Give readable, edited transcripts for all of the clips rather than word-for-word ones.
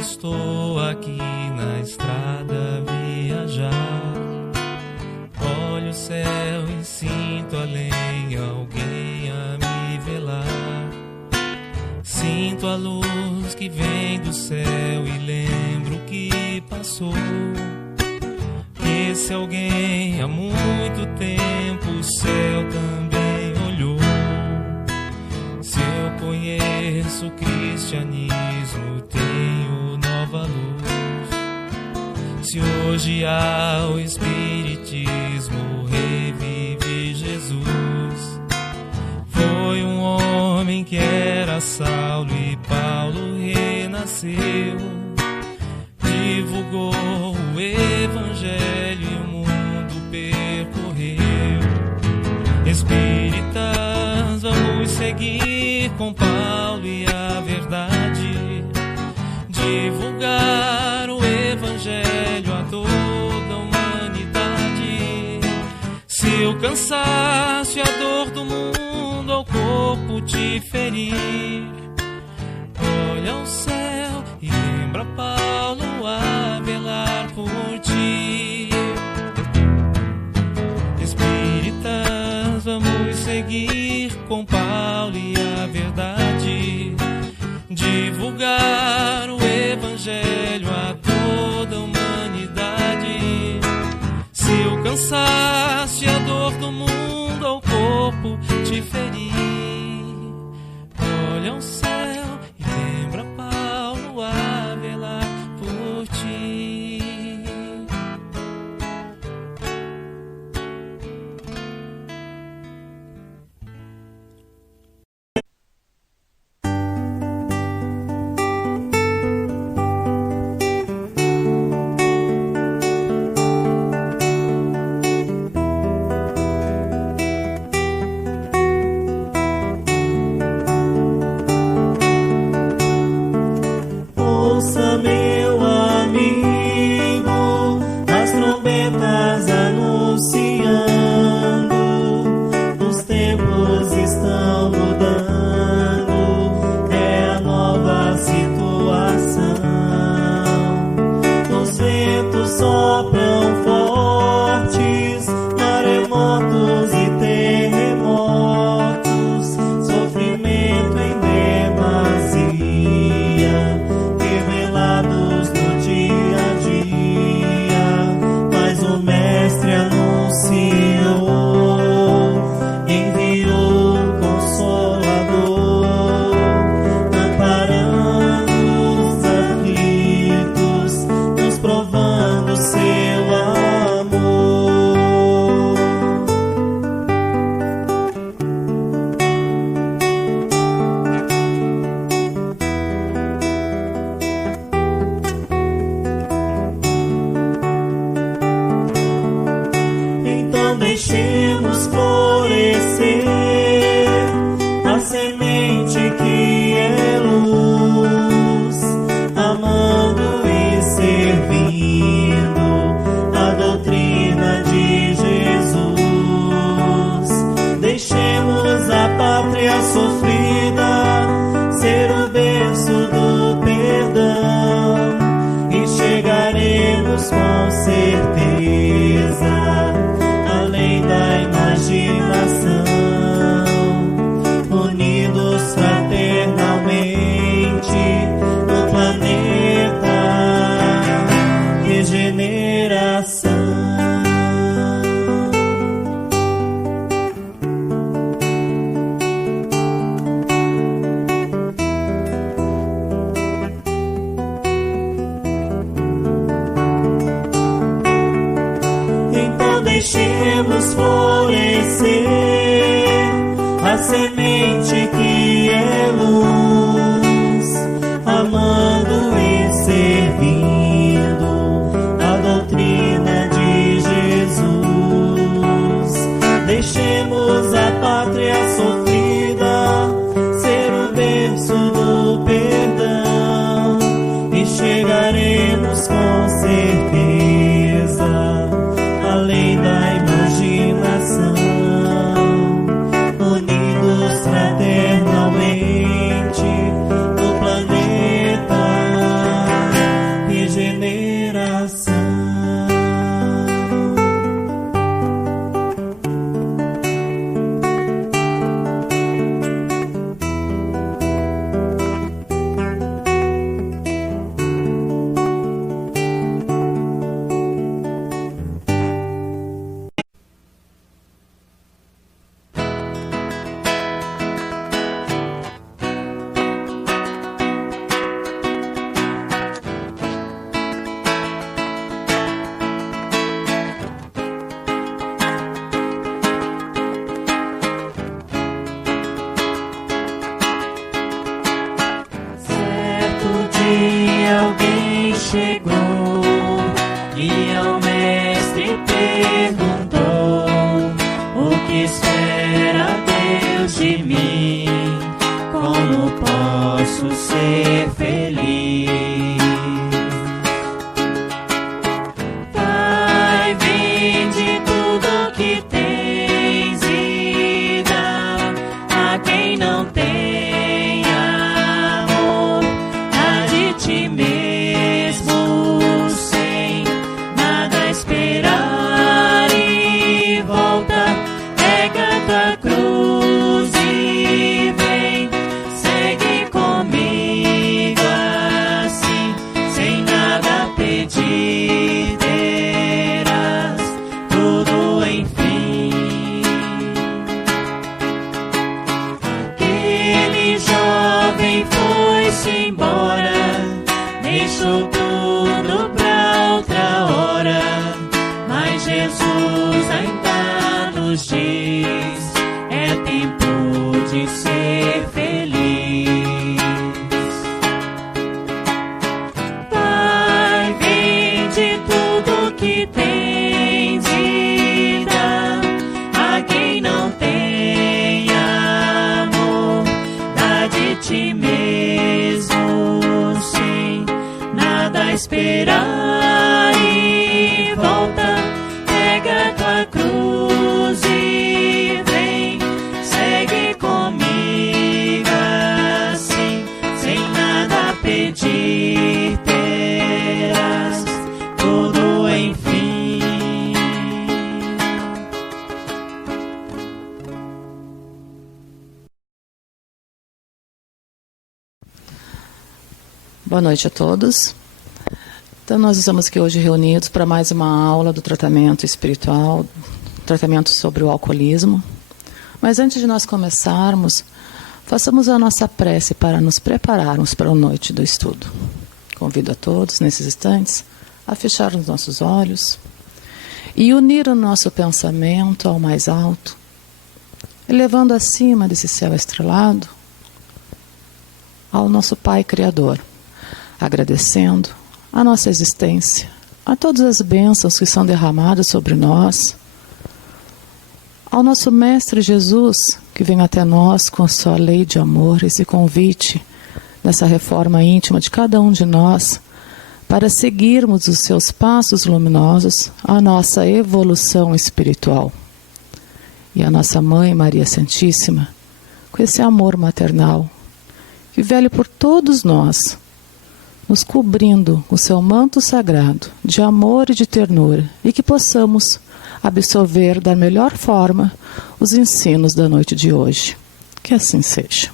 estou aqui na estrada a viajar. Olho o céu e sinto além alguém a me velar. Sinto a luz que vem do céu e lembro o que passou. Esse alguém há muito tempo o céu também olhou. Se eu conheço o cristianismo, tenho nova luz. Se hoje há o espiritismo, revive Jesus. Foi um homem que era Saulo e Paulo renasceu. Divulgou o evangelho e o mundo percorreu. Espíritas, vamos seguir com Paulo e a verdade. Divulgar o evangelho a toda a humanidade. Se o cansaço e a dor do mundo ao corpo te ferir, olha ao céu e lembra Paulo a velar por ti. Espíritas, vamos seguir com Paulo e a verdade. Divulgar o evangelho a toda a humanidade. Se o cansaço e a dor do mundo ao corpo te ferir, olha ao céu e lembra Paulo a velar por ti. Ouça, meu amigo, as trombetas anunciando, os tempos estão mudando, é a nova situação. Os ventos sopram fortes, maremotos e terremotos, sofrimento em demasia, revelados no dia a dia, mas o Mestre anunciou, enviou o Consolador, amparando os aflitos, nos provando seu amor. Então deixemos florescer a semente que é luz, amando e servindo a doutrina de Jesus. Deixemos a pátria sofrida ser o berço do perdão e chegaremos com certeza além da imaginação, unidos fraternalmente no planeta. Regeneração. Então deixemos florescer a semente que é luz, amando e servindo a doutrina de Jesus. Deixemos a pátria sofrida ser o berço do perdão e chegaremos com certeza além da imaginação, unidos fraternalmente no planeta. chegou e ao mestre perguntou: o que espera Deus de mim? Como posso ser feliz? Pai, vende tudo que tens e dá a quem não tem amor. Dá de ti mesmo sem nada esperar e volta, pega tua cruz e vem, segue comigo assim, sem nada pedir, terás tudo enfim. Aquele jovem foi-se embora, deixou tudo pra outra hora, mas Jesus ainda nos diz: é tempo de ser feliz. Pai, vende tudo que tens e dá a quem não tem amor. Dá de ti mesmo sem nada esperar e volta, pega tua cruz e vem, segue comigo assim, sem nada pedir, terás tudo enfim. Boa noite a todos. Então, nós estamos aqui hoje reunidos para mais uma aula do tratamento espiritual, tratamento sobre o alcoolismo. Mas antes de nós começarmos, façamos a nossa prece para nos prepararmos para a noite do estudo. Convido a todos, nesses instantes, a fechar os nossos olhos e unir o nosso pensamento ao mais alto, elevando acima desse céu estrelado ao nosso Pai Criador, agradecendo a nossa existência, a todas as bênçãos que são derramadas sobre nós, ao nosso Mestre Jesus, que vem até nós com sua lei de amor, esse convite nessa reforma íntima de cada um de nós, para seguirmos os seus passos luminosos, a nossa evolução espiritual. E a nossa Mãe Maria Santíssima, com esse amor maternal, que vele por todos nós, nos cobrindo com seu manto sagrado de amor e de ternura, e que possamos absorver da melhor forma os ensinos da noite de hoje. Que assim seja.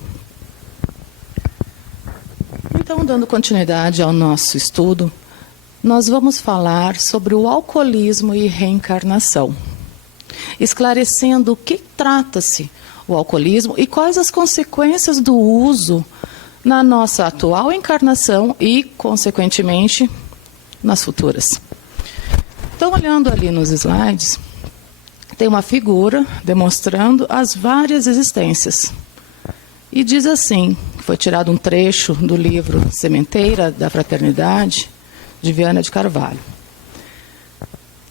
Então, dando continuidade ao nosso estudo, nós vamos falar sobre o alcoolismo e reencarnação, esclarecendo o que trata-se o alcoolismo e quais as consequências do uso na nossa atual encarnação e, consequentemente, nas futuras. Então, olhando ali nos slides, tem uma figura demonstrando as várias existências. E diz assim, foi tirado um trecho do livro Sementeira da Fraternidade, de Viana de Carvalho.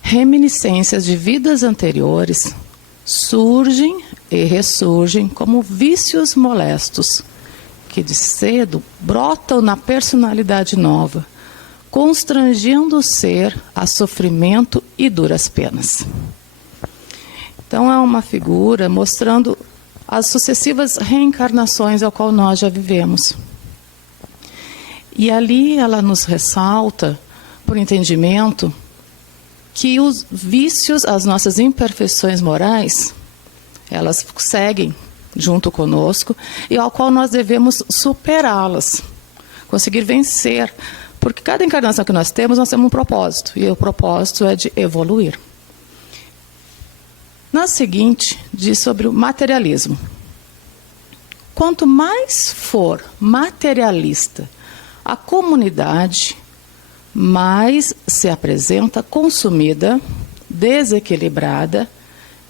Reminiscências de vidas anteriores surgem e ressurgem como vícios molestos, que de cedo brotam na personalidade nova, constrangendo o ser a sofrimento e duras penas. Então é uma figura mostrando as sucessivas reencarnações ao qual nós já vivemos. E ali ela nos ressalta, por entendimento, que os vícios, as nossas imperfeições morais, elas seguem junto conosco e ao qual nós devemos superá-las, conseguir vencer, porque cada encarnação que nós temos um propósito, e o propósito é de evoluir. Na seguinte, diz sobre o materialismo. Quanto mais for materialista a comunidade, mais se apresenta consumida, desequilibrada,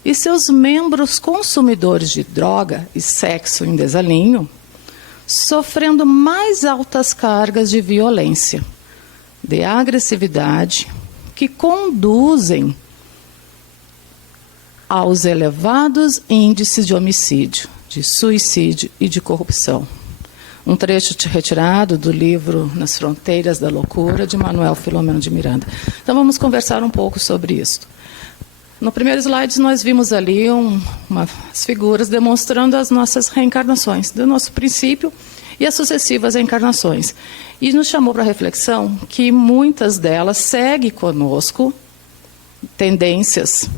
e seus membros consumidores de droga e sexo em desalinho, sofrendo mais altas cargas de violência, de agressividade que conduzem aos elevados índices de homicídio, de suicídio e de corrupção. Um trecho retirado do livro Nas Fronteiras da Loucura, de Manuel Filomeno de Miranda. Então, vamos conversar um pouco sobre isso. No primeiro slide, nós vimos ali umas figuras demonstrando as nossas reencarnações, do nosso princípio e as sucessivas reencarnações. E nos chamou para a reflexão que muitas delas seguem conosco tendências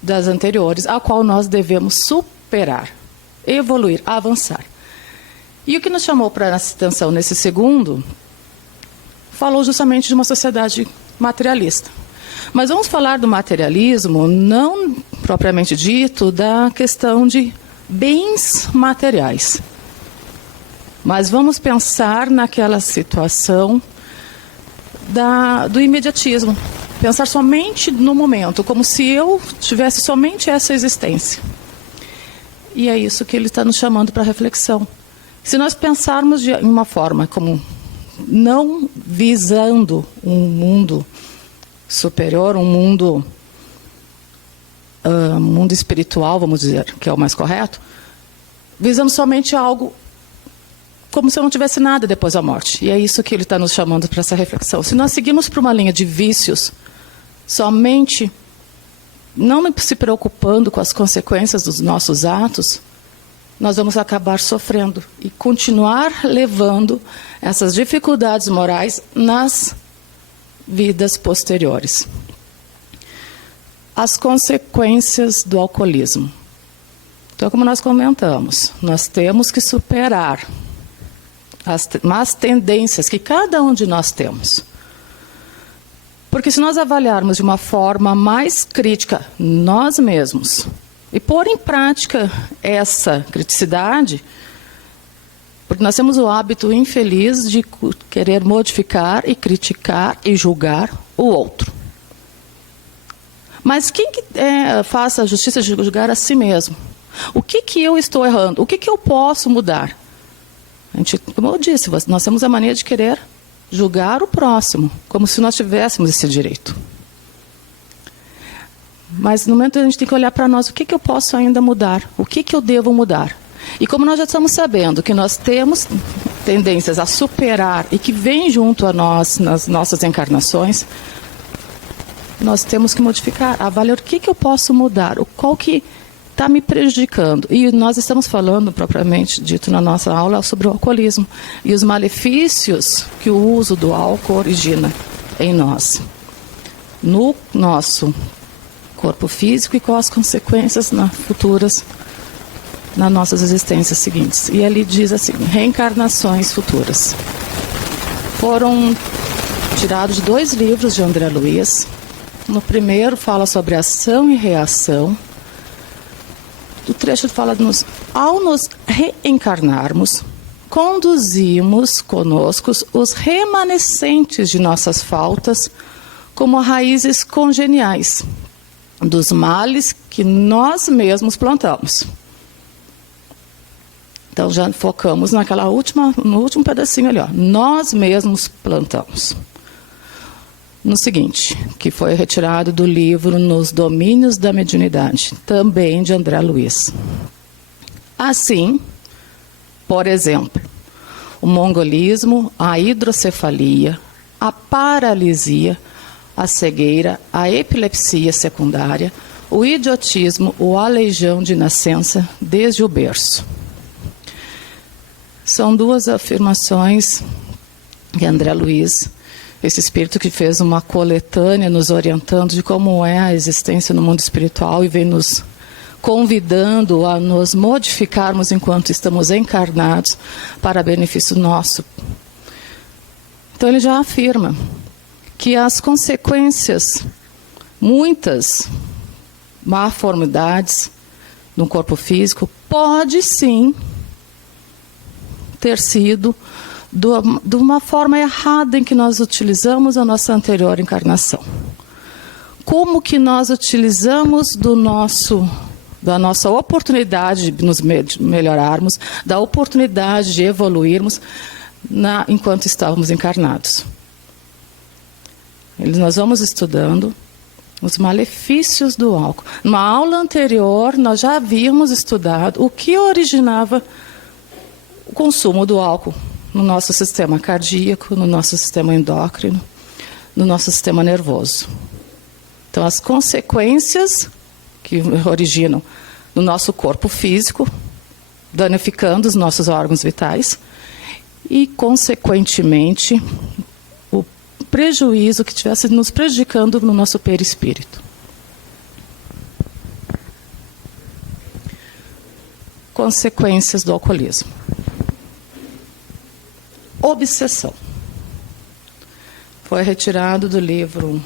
das anteriores, a qual nós devemos superar, evoluir, avançar. E o que nos chamou para a atenção nesse segundo, falou justamente de uma sociedade materialista. Mas vamos falar do materialismo, não propriamente dito, da questão de bens materiais. Mas vamos pensar naquela situação do imediatismo. Pensar somente no momento, como se eu tivesse somente essa existência. E é isso que ele está nos chamando para reflexão. Se nós pensarmos de uma forma como não visando um mundo superior, um mundo espiritual, vamos dizer, que é o mais correto, visando somente algo como se eu não tivesse nada depois da morte. E é isso que ele está nos chamando para essa reflexão. Se nós seguimos por uma linha de vícios, somente não se preocupando com as consequências dos nossos atos, nós vamos acabar sofrendo e continuar levando essas dificuldades morais nas vidas posteriores. As consequências do alcoolismo. Então, como nós comentamos, nós temos que superar as más tendências que cada um de nós temos. Porque se nós avaliarmos de uma forma mais crítica nós mesmos e pôr em prática essa criticidade, porque nós temos o hábito infeliz de querer modificar e criticar e julgar o outro. Mas quem faz a justiça de julgar a si mesmo? O que eu estou errando? O que eu posso mudar? Como eu disse, nós temos a mania de querer julgar o próximo, como se nós tivéssemos esse direito. Mas no momento a gente tem que olhar para nós, o que eu posso ainda mudar? O que eu devo mudar? E como nós já estamos sabendo que nós temos tendências a superar e que vem junto a nós nas nossas encarnações, nós temos que modificar, avaliar o que eu posso mudar, qual que está me prejudicando. E nós estamos falando, propriamente dito na nossa aula, sobre o alcoolismo e os malefícios que o uso do álcool origina em nós, no nosso corpo físico e com as consequências futuras nas nossas existências seguintes. E ele diz assim, reencarnações futuras. Foram tirados de 2 livros de André Luiz. No primeiro fala sobre ação e reação. O trecho fala ao nos reencarnarmos, conduzimos conosco os remanescentes de nossas faltas como raízes congeniais dos males que nós mesmos plantamos. Então já focamos no último pedacinho ali, ó. Nós mesmos plantamos. No seguinte, que foi retirado do livro Nos Domínios da Mediunidade, também de André Luiz. Assim, por exemplo, o mongolismo, a hidrocefalia, a paralisia, a cegueira, a epilepsia secundária, o idiotismo, o aleijão de nascença desde o berço. São 2 afirmações que André Luiz, esse espírito que fez uma coletânea nos orientando de como é a existência no mundo espiritual e vem nos convidando a nos modificarmos enquanto estamos encarnados para benefício nosso. Então ele já afirma que as consequências, muitas malformidades no corpo físico, pode sim ter sido de uma forma errada em que nós utilizamos a nossa anterior encarnação. Como que nós utilizamos da nossa oportunidade de nos melhorarmos, da oportunidade de evoluirmos enquanto estávamos encarnados. Nós vamos estudando os malefícios do álcool. Numa aula anterior, nós já havíamos estudado o que originava o consumo do álcool no nosso sistema cardíaco, no nosso sistema endócrino, no nosso sistema nervoso. Então, as consequências que originam no nosso corpo físico, danificando os nossos órgãos vitais, e, consequentemente, o prejuízo que estivesse nos prejudicando no nosso perispírito. Consequências do alcoolismo. Obsessão. Foi retirado do livro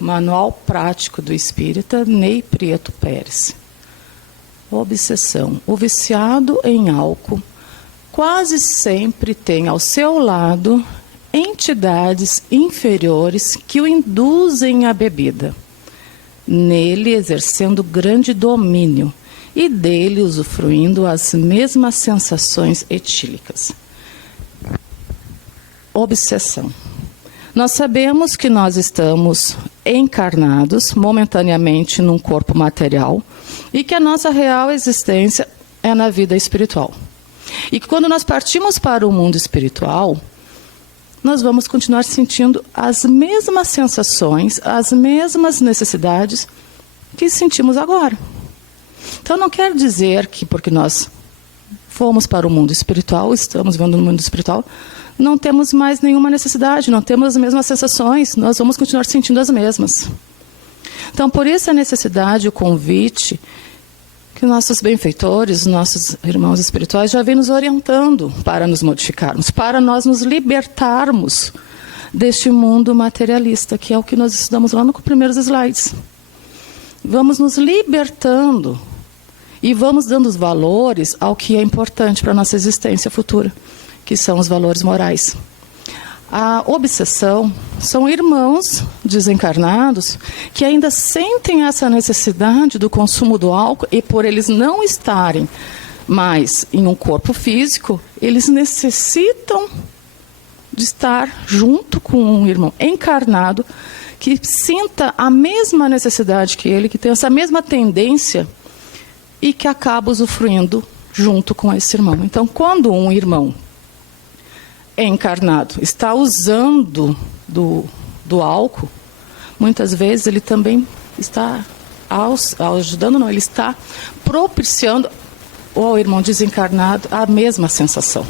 Manual Prático do Espírita, Ney Prieto Pérez. Obsessão. O viciado em álcool quase sempre tem ao seu lado entidades inferiores que o induzem à bebida, nele exercendo grande domínio e dele usufruindo as mesmas sensações etílicas. Obsessão. Nós sabemos que nós estamos encarnados momentaneamente num corpo material e que a nossa real existência é na vida espiritual. E que quando nós partimos para o mundo espiritual, nós vamos continuar sentindo as mesmas sensações, as mesmas necessidades que sentimos agora. Então não quer dizer que porque nós fomos para o mundo espiritual, estamos vendo no mundo espiritual, não temos mais nenhuma necessidade, não temos as mesmas sensações, nós vamos continuar sentindo as mesmas. Então, por isso a necessidade, o convite, que nossos benfeitores, nossos irmãos espirituais já vêm nos orientando para nos modificarmos, para nós nos libertarmos deste mundo materialista, que é o que nós estudamos lá nos primeiros slides. Vamos nos libertando e vamos dando os valores ao que é importante para a nossa existência futura, que são os valores morais. A obsessão são irmãos desencarnados que ainda sentem essa necessidade do consumo do álcool e por eles não estarem mais em um corpo físico, eles necessitam de estar junto com um irmão encarnado que sinta a mesma necessidade que ele, que tem essa mesma tendência e que acaba usufruindo junto com esse irmão. Então, quando um irmão encarnado está usando do álcool, muitas vezes ele também está ajudando, não, ele está propiciando ao irmão desencarnado a mesma sensação.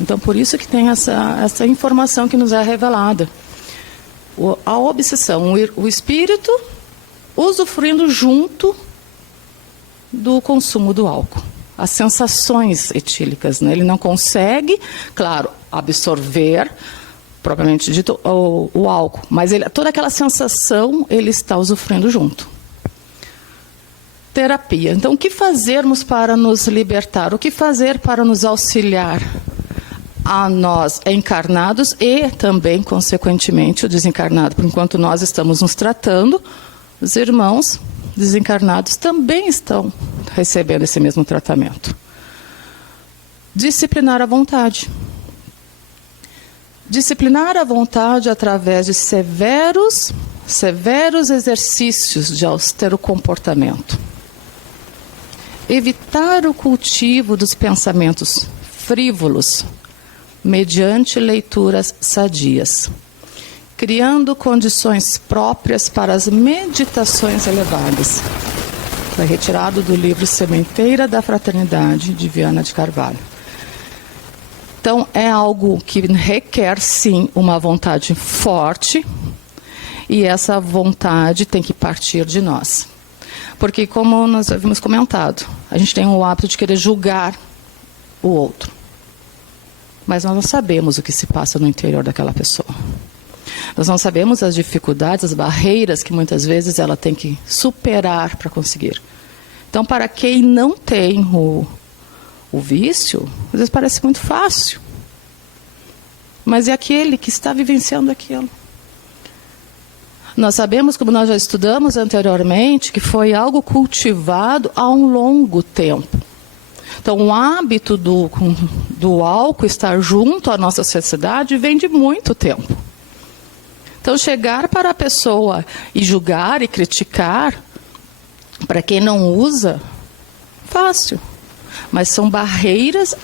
Então, por isso que tem essa informação que nos é revelada. A obsessão, o espírito usufruindo junto do consumo do álcool. As sensações etílicas, né? Ele não consegue, claro, absorver, propriamente dito, o álcool, mas toda aquela sensação ele está usufruindo junto. Terapia. Então, o que fazermos para nos libertar? O que fazer para nos auxiliar a nós encarnados e também, consequentemente, o desencarnado? Por enquanto nós estamos nos tratando, os irmãos desencarnados também estão recebendo esse mesmo tratamento. Disciplinar a vontade. Disciplinar a vontade através de severos exercícios de austero comportamento. Evitar o cultivo dos pensamentos frívolos mediante leituras sadias, criando condições próprias para as meditações elevadas. Foi retirado do livro Sementeira da Fraternidade, de Viana de Carvalho. Então, é algo que requer, sim, uma vontade forte, e essa vontade tem que partir de nós. Porque, como nós havíamos comentado, a gente tem o hábito de querer julgar o outro. Mas nós não sabemos o que se passa no interior daquela pessoa. Nós não sabemos as dificuldades, as barreiras que muitas vezes ela tem que superar para conseguir. Então, para quem não tem o vício, às vezes parece muito fácil. Mas é aquele que está vivenciando aquilo. Nós sabemos, como nós já estudamos anteriormente, que foi algo cultivado há um longo tempo. Então, o hábito do álcool estar junto à nossa sociedade vem de muito tempo. Então, chegar para a pessoa e julgar e criticar, para quem não usa, fácil. Mas são barreiras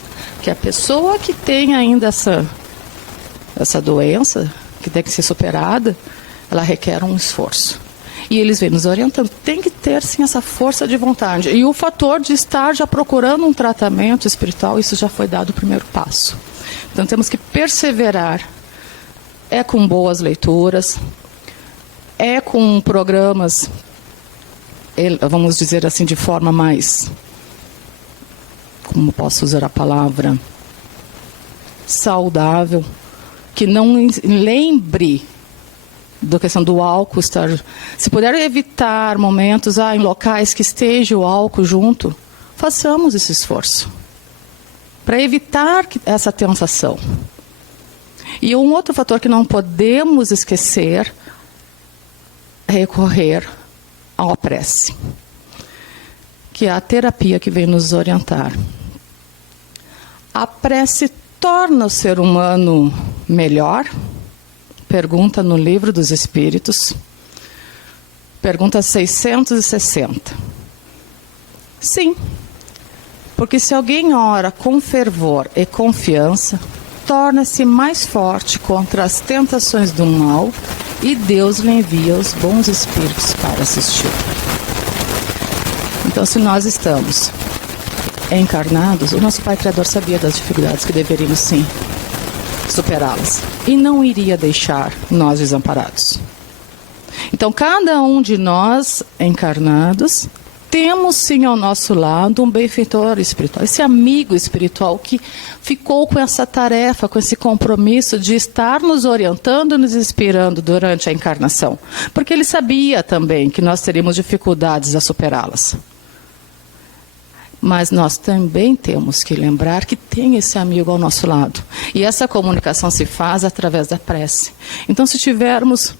que a pessoa que tem ainda essa doença, que tem que ser superada, ela requer um esforço. E eles vêm nos orientando. Tem que ter, sim, essa força de vontade. E o fator de estar já procurando um tratamento espiritual, isso já foi dado o primeiro passo. Então, temos que perseverar. É com boas leituras, é com programas, vamos dizer assim, de forma mais, como posso usar a palavra, saudável, que não lembre da questão do álcool estar. Se puder evitar momentos em locais que esteja o álcool junto, façamos esse esforço para evitar essa tentação. E um outro fator que não podemos esquecer é recorrer à prece, que é a terapia que vem nos orientar. A prece torna o ser humano melhor? Pergunta no Livro dos Espíritos, pergunta 660. Sim, porque se alguém ora com fervor e confiança, torna-se mais forte contra as tentações do mal e Deus lhe envia os bons espíritos para assistir. Então, se nós estamos encarnados, o nosso Pai Criador sabia das dificuldades que deveríamos, sim, superá-las. E não iria deixar nós desamparados. Então, cada um de nós encarnados, temos sim ao nosso lado um benfeitor espiritual, esse amigo espiritual que ficou com essa tarefa, com esse compromisso de estar nos orientando, nos inspirando durante a encarnação. Porque ele sabia também que nós teríamos dificuldades a superá-las. Mas nós também temos que lembrar que tem esse amigo ao nosso lado. E essa comunicação se faz através da prece. Então, se tivermos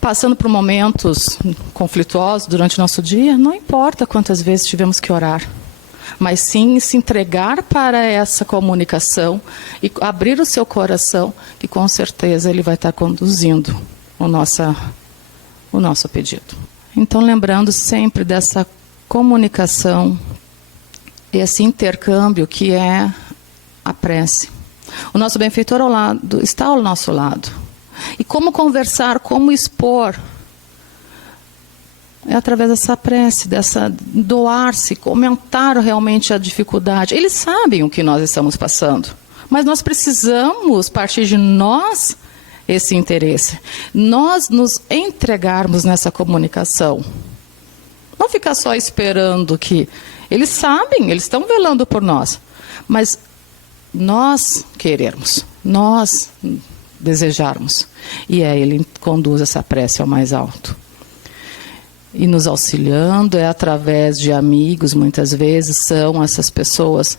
passando por momentos conflituosos durante o nosso dia, não importa quantas vezes tivemos que orar, mas sim se entregar para essa comunicação e abrir o seu coração, que com certeza ele vai estar conduzindo o nosso pedido. Então, lembrando sempre dessa comunicação, esse intercâmbio que é a prece. O nosso benfeitor está ao nosso lado. E como conversar, como expor? É através dessa prece, dessa doar-se, comentar realmente a dificuldade. Eles sabem o que nós estamos passando, mas nós precisamos partir de nós esse interesse. Nós nos entregarmos nessa comunicação. Não ficar só esperando que... Eles sabem, eles estão velando por nós. Mas nós querermos, nós desejarmos. E ele conduz essa prece ao mais alto. E nos auxiliando, é através de amigos, muitas vezes, são essas pessoas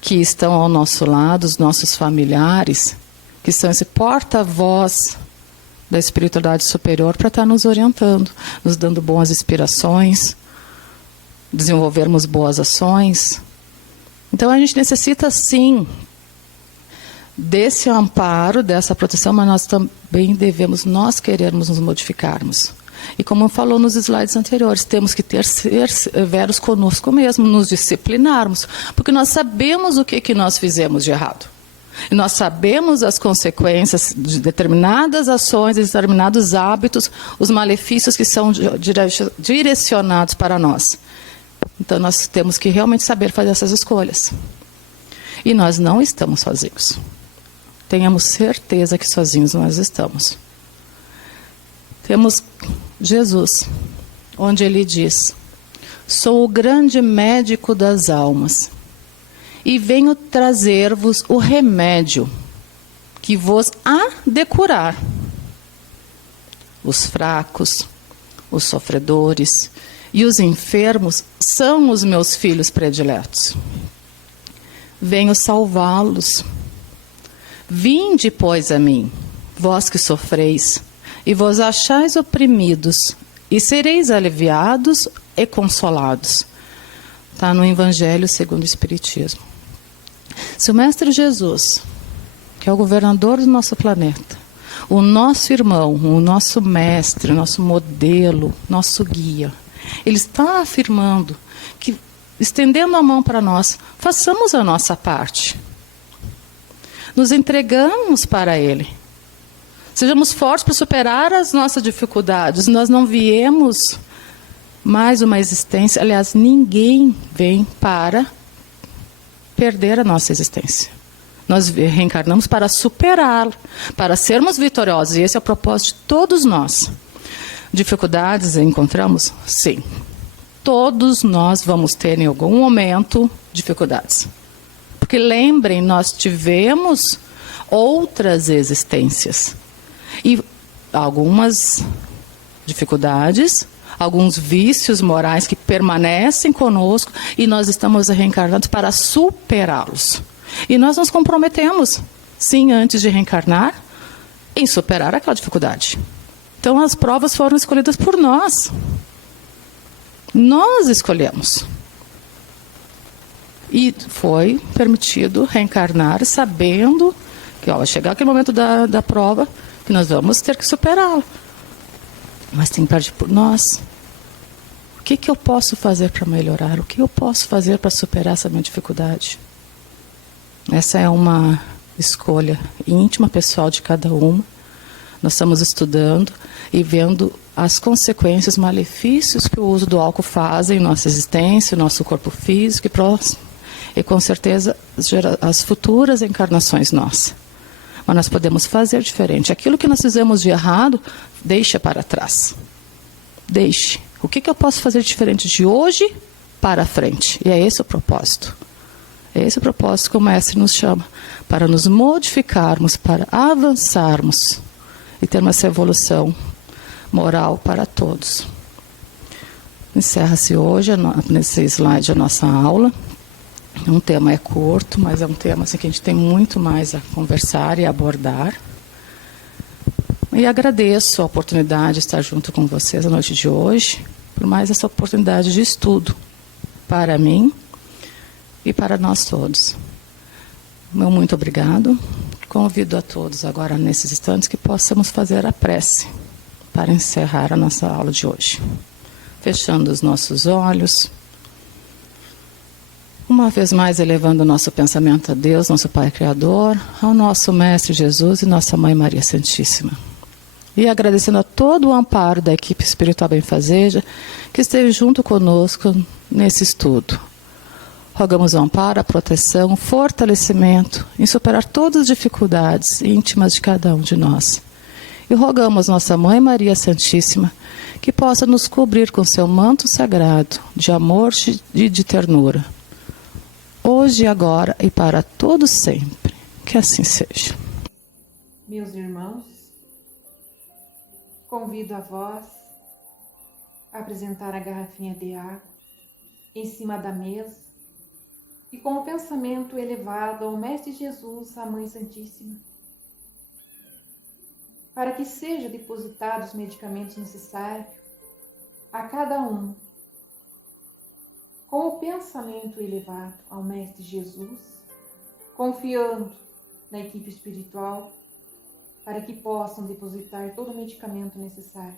que estão ao nosso lado, os nossos familiares, que são esse porta-voz da espiritualidade superior para estar nos orientando, nos dando boas inspirações, desenvolvermos boas ações. Então a gente necessita sim desse amparo, dessa proteção, mas nós também devemos, nós querermos nos modificarmos. E como falou nos slides anteriores, temos que ser severos conosco mesmo, nos disciplinarmos, porque nós sabemos o que nós fizemos de errado. E nós sabemos as consequências de determinadas ações, de determinados hábitos, os malefícios que são direcionados para nós. Então, nós temos que realmente saber fazer essas escolhas. E nós não estamos sozinhos. Tenhamos certeza que sozinhos nós estamos. Temos Jesus, onde ele diz: sou o grande médico das almas, e venho trazer-vos o remédio que vos há de curar os fracos, os sofredores e os enfermos são os meus filhos prediletos. Venho salvá-los. Vinde, pois, a mim, vós que sofreis, e vos achais oprimidos, e sereis aliviados e consolados. Está no Evangelho segundo o Espiritismo. Se o Mestre Jesus, que é o governador do nosso planeta, o nosso irmão, o nosso mestre, o nosso modelo, nosso guia, ele está afirmando que, estendendo a mão para nós, façamos a nossa parte. Nos entregamos para ele. Sejamos fortes para superar as nossas dificuldades. Nós não viemos mais uma existência. Aliás, ninguém vem para perder a nossa existência. Nós reencarnamos para superá-la, para sermos vitoriosos. E esse é o propósito de todos nós. Dificuldades encontramos? Sim. Todos nós vamos ter em algum momento dificuldades. Porque lembrem, nós tivemos outras existências. E algumas dificuldades, alguns vícios morais que permanecem conosco e nós estamos reencarnados para superá-los. E nós nos comprometemos, sim, antes de reencarnar, em superar aquela dificuldade. Então as provas foram escolhidas por nós. Nós escolhemos. E foi permitido reencarnar sabendo que vai chegar aquele momento da prova que nós vamos ter que superá-la. Mas tem que partir por nós. O que eu posso fazer para melhorar? O que eu posso fazer para superar essa minha dificuldade? Essa é uma escolha íntima, pessoal de cada uma. Nós estamos estudando e vendo as consequências, malefícios que o uso do álcool faz em nossa existência, nosso corpo físico e com certeza as futuras encarnações nossas. Mas nós podemos fazer diferente. Aquilo que nós fizemos de errado, deixa para trás. Deixe. O que eu posso fazer diferente de hoje para frente? E é esse o propósito. É esse o propósito que o Mestre nos chama. Para nos modificarmos, para avançarmos e termos essa evolução moral para todos. Encerra-se hoje, nesse slide, a nossa aula. Um tema é curto, mas é um tema assim, que a gente tem muito mais a conversar e abordar. E agradeço a oportunidade de estar junto com vocês a noite de hoje, por mais essa oportunidade de estudo para mim e para nós todos. Meu muito obrigado. Convido a todos agora, nesses instantes, que possamos fazer a prece para encerrar a nossa aula de hoje. Fechando os nossos olhos. Uma vez mais, elevando o nosso pensamento a Deus, nosso Pai Criador, ao nosso Mestre Jesus e nossa Mãe Maria Santíssima. E agradecendo a todo o amparo da equipe espiritual benfazeja que esteve junto conosco nesse estudo. Rogamos o amparo, a proteção, o fortalecimento em superar todas as dificuldades íntimas de cada um de nós. E rogamos nossa Mãe Maria Santíssima que possa nos cobrir com seu manto sagrado de amor e de ternura. Hoje, agora e para todos sempre. Que assim seja. Meus irmãos, convido a vós a apresentar a garrafinha de água em cima da mesa e com o pensamento elevado ao Mestre Jesus, à Mãe Santíssima, para que sejam depositados os medicamentos necessários a cada um. Com o pensamento elevado ao Mestre Jesus, confiando na equipe espiritual, para que possam depositar todo o medicamento necessário,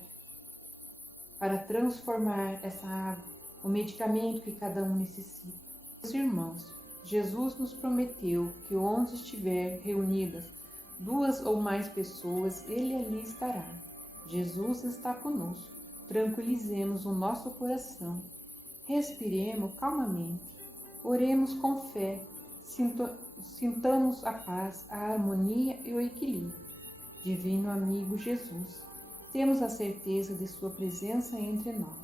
para transformar essa água, o medicamento que cada um necessita. Meus irmãos, Jesus nos prometeu que onde estiver reunidas 2 ou mais pessoas, Ele ali estará. Jesus está conosco. Tranquilizemos o nosso coração. Respiremos calmamente, oremos com fé, sintamos a paz, a harmonia e o equilíbrio. Divino amigo Jesus, temos a certeza de sua presença entre nós.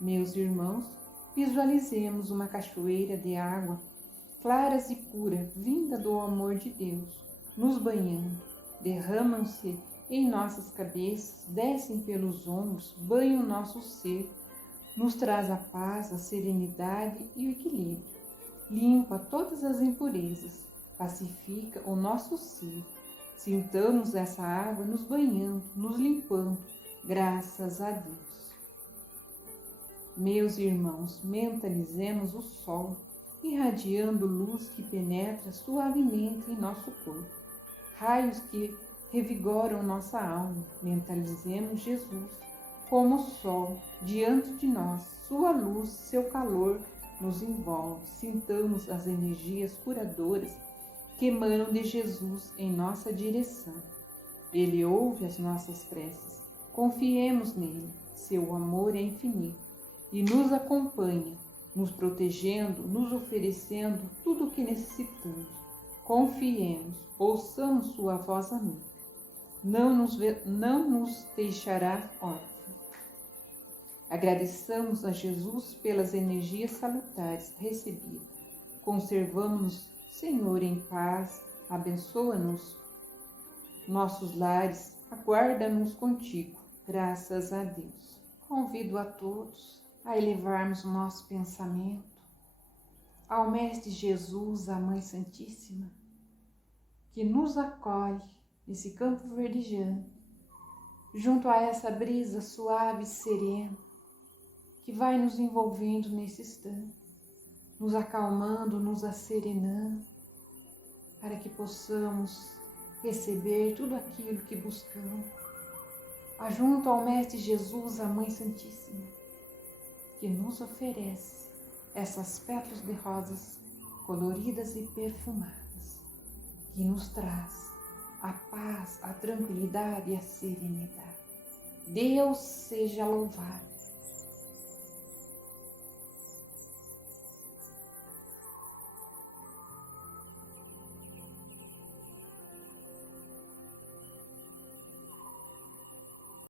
Meus irmãos, visualizemos uma cachoeira de água claras e pura, vinda do amor de Deus, nos banhando, derramam-se em nossas cabeças, descem pelos ombros, banham nosso ser, nos traz a paz, a serenidade e o equilíbrio. Limpa todas as impurezas, pacifica o nosso ser. Sintamos essa água nos banhando, nos limpando, graças a Deus. Meus irmãos, mentalizemos o sol, irradiando luz que penetra suavemente em nosso corpo. Raios que revigoram nossa alma. Mentalizemos Jesus como o sol diante de nós. Sua luz, seu calor nos envolve. Sintamos as energias curadoras que emanam de Jesus em nossa direção. Ele ouve as nossas preces. Confiemos nele. Seu amor é infinito e nos acompanha, nos protegendo, nos oferecendo tudo o que necessitamos. Confiemos, ouçamos sua voz amiga. Não nos deixará órfãos. Agradeçamos a Jesus pelas energias salutares recebidas. Conservamos-nos, Senhor, em paz. Abençoa-nos, nossos lares. Aguarda-nos contigo. Graças a Deus. Convido a todos a elevarmos o nosso pensamento ao Mestre Jesus, a Mãe Santíssima, que nos acolhe nesse campo verdejante, junto a essa brisa suave e serena, que vai nos envolvendo nesse instante, nos acalmando, nos asserenando, para que possamos receber tudo aquilo que buscamos. Junto ao Mestre Jesus, a Mãe Santíssima, que nos oferece essas pétalas de rosas coloridas e perfumadas, que nos traz a paz, a tranquilidade e a serenidade. Deus seja louvado.